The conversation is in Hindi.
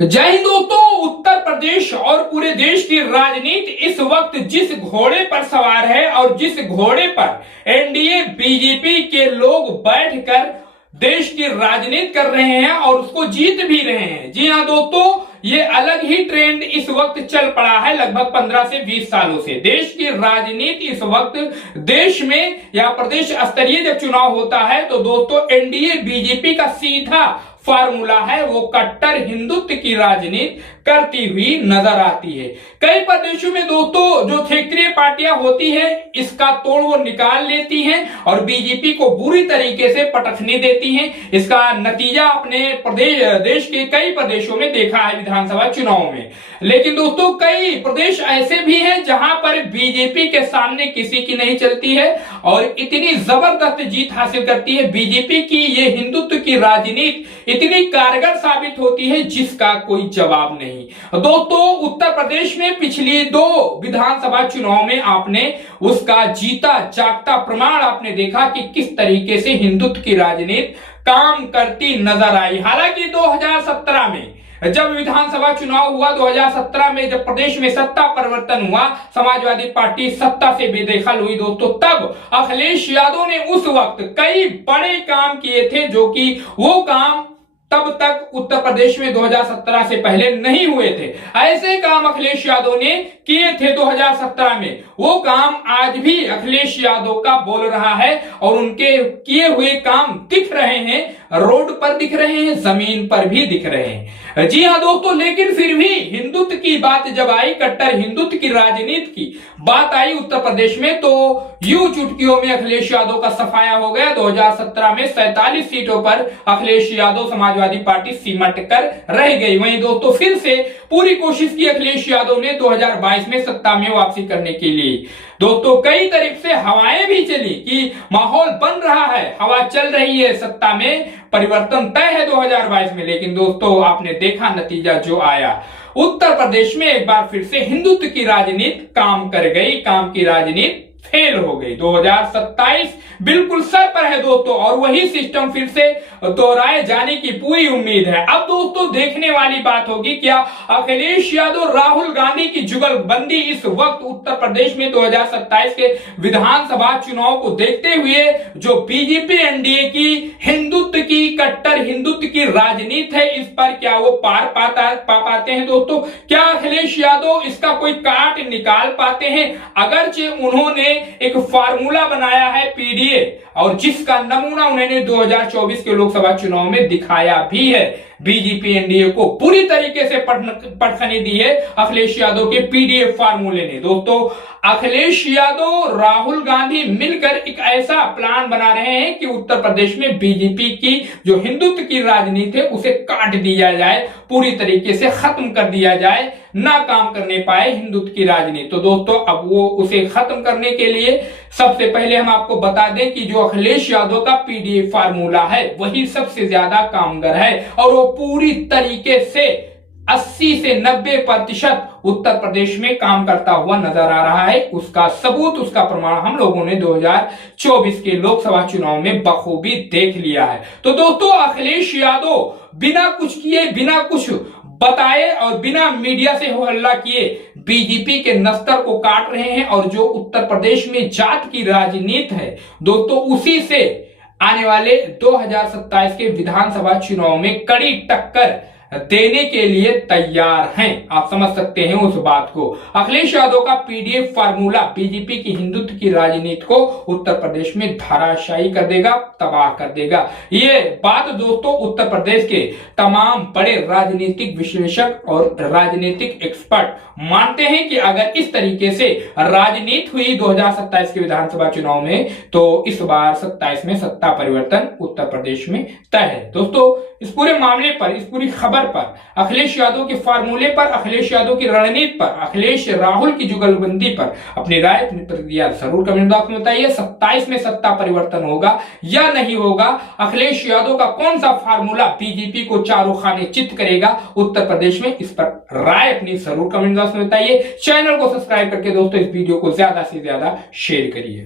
जय हिंद दोस्तों। उत्तर प्रदेश और पूरे देश की राजनीति इस वक्त जिस घोड़े पर सवार है और जिस घोड़े पर एनडीए बीजेपी के लोग बैठकर देश की राजनीति कर रहे हैं और उसको जीत भी रहे हैं। जी हां दोस्तों, ये अलग ही ट्रेंड इस वक्त चल पड़ा है। लगभग 15 से 20 सालों से देश की राजनीति इस वक्त देश में या प्रदेश स्तरीय जब चुनाव होता है तो दोस्तों एनडीए बीजेपी का सीधा फार्मूला है, वो कट्टर हिंदुत्व की राजनीति करती हुई नजर आती है। कई प्रदेशों में दोस्तों जो क्षेत्रीय पार्टियां होती हैं इसका तोड़ वो निकाल लेती हैं और बीजेपी को बुरी तरीके से पटखनी देती हैं। इसका नतीजा अपने देश के कई प्रदेशों में देखा है विधानसभा चुनाव में। लेकिन दोस्तों कई प्रदेश ऐसे भी हैं जहां पर बीजेपी के सामने किसी की नहीं चलती है और इतनी जबरदस्त जीत हासिल करती है बीजेपी की ये हिंदुत्व की राजनीति इतनी कारगर साबित होती है जिसका कोई जवाब नहीं। दोस्तों उत्तर प्रदेश में पिछली 2 विधानसभा चुनाव में आपने उसका जीता जागता प्रमाण आपने देखा कि किस तरीके से हिंदुत्व की राजनीति काम करती नजर आई। हालांकि 2017 में जब विधानसभा चुनाव हुआ, 2017 में जब प्रदेश में सत्ता परिवर्तन हुआ, समाजवादी पार्टी सत्ता से बेदखल हुई दोस्तों, तब अखिलेश यादव ने उस वक्त कई बड़े काम किए थे जो कि वो काम तब तक उत्तर प्रदेश में 2017 से पहले नहीं हुए थे। ऐसे काम अखिलेश यादव ने किए थे 2017 में। वो काम आज भी अखिलेश यादव का बोल रहा है और उनके किए हुए काम दिख रहे हैं, रोड पर दिख रहे हैं, जमीन पर भी दिख रहे हैं। जी हां दोस्तों, लेकिन फिर भी हिंदुत्व की बात जब आई, कट्टर हिंदुत्व की राजनीति की बात आई उत्तर प्रदेश में, तो यूं चुटकियों में अखिलेश यादव का सफाया हो गया। 2017 में 47 सीटों पर अखिलेश यादव समाजवादी पार्टी सिमट कर रह गई। वहीं दोस्तों फिर से पूरी कोशिश की अखिलेश यादव ने 2022 में सत्ता में वापसी करने के लिए। दोस्तों कई तरह से हवाएं भी चली कि माहौल बन रहा है, हवा चल रही है, सत्ता में परिवर्तन तय है 2022 में। लेकिन दोस्तों आपने देखा नतीजा जो आया, उत्तर प्रदेश में एक बार फिर से हिंदुत्व की राजनीति काम कर गई, काम की राजनीति फेल हो गई। 2027 बिल्कुल सर पर है दोस्तों और वही सिस्टम फिर से दोहराए जाने की पूरी उम्मीद है। अब दोस्तों देखने वाली बात होगी क्या अखिलेश यादव राहुल गांधी की जुगलबंदी इस वक्त उत्तर प्रदेश में 2027 के विधानसभा चुनाव को देखते हुए जो बीजेपी एनडीए की हिंदुत्व की कट्टर हिंदुत्व की राजनीति है, इस पर क्या वो पार पाते हैं दोस्तों? क्या अखिलेश यादव इसका कोई काट निकाल पाते हैं? अगरचे उन्होंने एक फार्मूला बनाया है पीडीए और जिसका नमूना उन्होंने 2024 के लोकसभा चुनाव में दिखाया भी है। बीजेपी एनडीए को पूरी तरीके से पटखनी दी है अखिलेश यादव के पीडीए फार्मूले ने। दोस्तों अखिलेश यादव राहुल गांधी मिलकर एक ऐसा प्लान बना रहे हैं कि उत्तर प्रदेश में बीजेपी की जो हिंदुत्व की राजनीति है उसे काट दिया जाए, पूरी तरीके से खत्म कर दिया जाए, ना काम करने पाए हिंदुत्व की राजनीति। तो दोस्तों अब वो उसे खत्म करने के लिए सबसे पहले हम आपको बता दें कि जो अखिलेश यादव का पीडीए फार्मूला है वही सबसे ज्यादा कामगर है और वो पूरी तरीके से 80 से 90% उत्तर प्रदेश में काम करता हुआ नजर आ रहा है। उसका सबूत, उसका प्रमाण हम लोगों ने 2024 के लोकसभा चुनाव में बखूबी देख लिया है। तो दोस्तों अखिलेश यादव बिना कुछ किए, बिना कुछ बताए और बिना मीडिया से हो हल्ला किए बीजेपी के नस्तर को काट रहे हैं और जो उत्तर प्रदेश में जात की राजनीति है दोस्तों उसी से आने वाले 2027 के विधानसभा चुनाव में कड़ी टक्कर देने के लिए तैयार हैं। आप समझ सकते हैं उस बात को। अखिलेश यादव का पीडीए फार्मूला बीजेपी की हिंदुत्व की राजनीति को उत्तर प्रदेश में धराशायी कर देगा, तबाह कर देगा। ये बात दोस्तों उत्तर प्रदेश के तमाम बड़े राजनीतिक विश्लेषक और राजनीतिक एक्सपर्ट मानते हैं कि अगर इस तरीके से राजनीति हुई 2027 के विधानसभा चुनाव में तो इस बार 27 में सत्ता परिवर्तन उत्तर प्रदेश में तय है। दोस्तों इस पूरे मामले पर, इस पूरी खबर पर, अखिलेश यादव के फार्मूले पर, अखिलेश यादव की रणनीति पर, अखिलेश राहुल की जुगलबंदी पर अपनी राय, अपनी प्रतिक्रिया जरूर कमेंट बॉक्स में बताइए। 27 में सत्ता परिवर्तन होगा या नहीं होगा? अखिलेश यादव का कौन सा फार्मूला बीजेपी को चारों खाने चित करेगा उत्तर प्रदेश में? इस पर राय अपनी जरूर कमेंट बॉक्स में बताइए। चैनल को सब्सक्राइब करके दोस्तों इस वीडियो को ज्यादा से ज्यादा शेयर करिए।